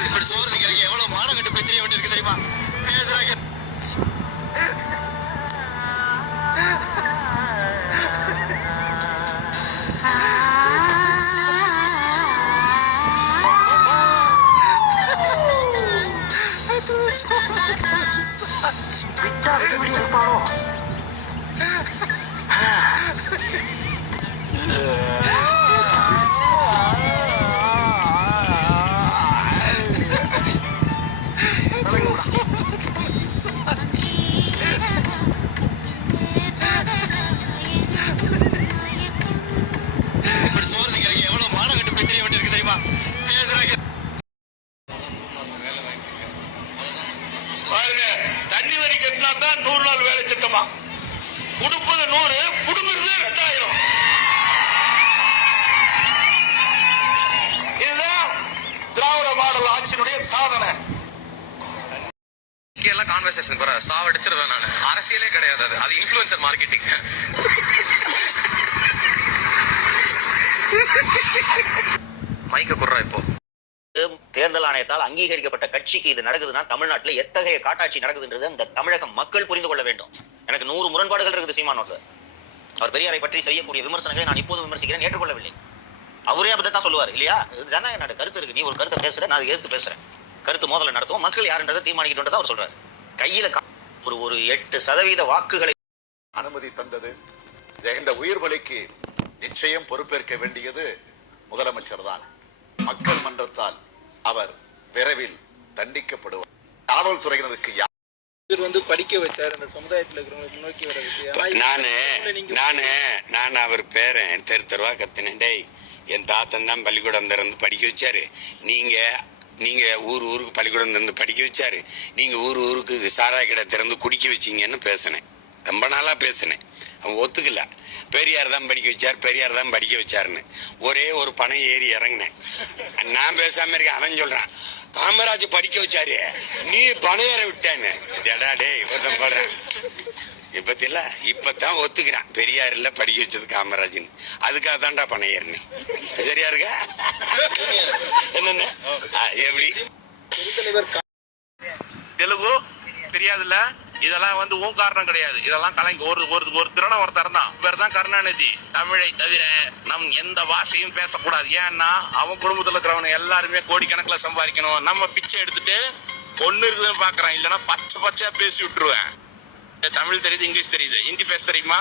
இப்படி சோறு திங்கிறீங்க எவ்வளவு மானம் கட்டு போய் தெரிய வேண்டியிருக்கு தெரியுமா? விட்டா எப்படி இருப்பாரோ? தான் நூறு நாள் வேலை திட்டமா? கொடுப்பது நூறு குடும்பது ரெண்டாயிரம். இதுதான் திராவிட மாடல் ஆட்சியினுடைய சாதனை. எல்லாம் கான்வர்சேஷன் போற சாவடிச்சிருவேன் நான். அரசியலே கிடையாது அது. அது இன்ஃபுளுசர் மார்க்கெட்டிங் மைக்க குடுறா இப்போ. தேர்தல் ஆணையத்தால் அங்கீகரிக்கப்பட்ட கட்சிக்கு இது நடக்குதுன்னா தமிழ்நாட்டில் எத்தகைய காட்டாட்சி நடக்குதுன்றது இந்த தமிழக மக்கள் புரிந்து கொள்ள வேண்டும். எனக்கு நூறு முரண்பாடுகள் இருக்குது சீமானோட. அவர் பெரியாரை பற்றி செய்யக்கூடிய விமர்சனங்களை நான் இப்போது விமர்சிக்கிறேன் ஏற்றுக்கொள்ளவில்லை. அவரே அப்படி தான் சொல்லுவார் இல்லையா? இது ஜனநாயக நாடு கருத்து இருக்கு. நீ ஒரு கருத்தை பேசுற நான் எதிர்த்து பேசுறேன். கருத்து மோதலை நடத்துவோம் மக்கள் யாருன்றதை தீர்மானிக்கிட்டு அவர் சொல்றாரு. கையில கா- ஒரு ஒரு எட்டு சதவீத வாக்குகளை அனுமதி தந்தது. இந்த உயிர் பலிக்கு நிச்சயம் பொறுப்பேற்க வேண்டியது முதலமைச்சர் தான். மக்கள் மன்றத்தால் அவர் விரைவில் தண்டிக்கப்படுவார். காவல்துறையினருக்கு யா- இவர் வந்து படிக்க வச்சார் அந்த சமுதாயத்துல இருக்கிறவங்களை முன்னோக்கி வர்றதுக்கு ஆனா இப்ப நானு நானு நான் அவர் பேரன் தெரு தெருவா கத்தினேன். டேய் என் தாத்தன் தான் பள்ளிக்கூடம் திறந்து படிக்க வச்சாரு. நீங்க நீங்க ஊர் ஊருக்கு பள்ளிக்கூடம் திறந்து படிக்க வச்சாரு. நீங்க ஊர் ஊருக்கு சாராய கடை திறந்து குடிக்க வச்சீங்கன்னு பேசினேன். ரொம்ப நாளா பேசினேன். அவன் ஒத்துக்கல. பெரியார் தான் படிக்க வச்சார் பெரியார் தான் படிக்க வச்சாருன்னு. ஒரே ஒரு பணம் ஏறி இறங்கினேன். நான் பேசாம இருக்கேன் அவன் சொல்றான் காமராஜ் படிக்க வச்சாரு நீ பணம் ஏற விட்டான்னு. எடா டேய் ஒருத்தன் போடுறேன். இப்பத்தில இப்பதான் ஒத்துக்கிறான். பெரியார் இல்ல படிக்க வச்சது காமராஜ்னு. அதுக்காக தான்டா பணம் ஏறினேன். சரியா இருக்கா? என்னென்ன? எப்படி? தெரியாதுல்ல. இதெல்லாம் வந்து உன் காரணம் கிடையாது. இதெல்லாம் கலைஞர் ஒரு ஒரு ஒரு திறன ஒருத்தர் தான். இவர் தான் கருணாநிதி. தமிழை தவிர நம் எந்த பாஷையும் பேசக்கூடாது. ஏன்னா அவன் குடும்பத்தில் இருக்கிறவனை எல்லாருமே கோடிக்கணக்கில் சம்பாதிக்கணும். நம்ம பிச்சை எடுத்துட்டு ஒன்று இருக்குதுன்னு பார்க்குறான் இல்லைன்னா பச்சை பச்சையாக பேசி விட்டுருவேன். தமிழ் தெரியுது இங்கிலீஷ் தெரியுது. ஹிந்தி பேச தெரியுமா?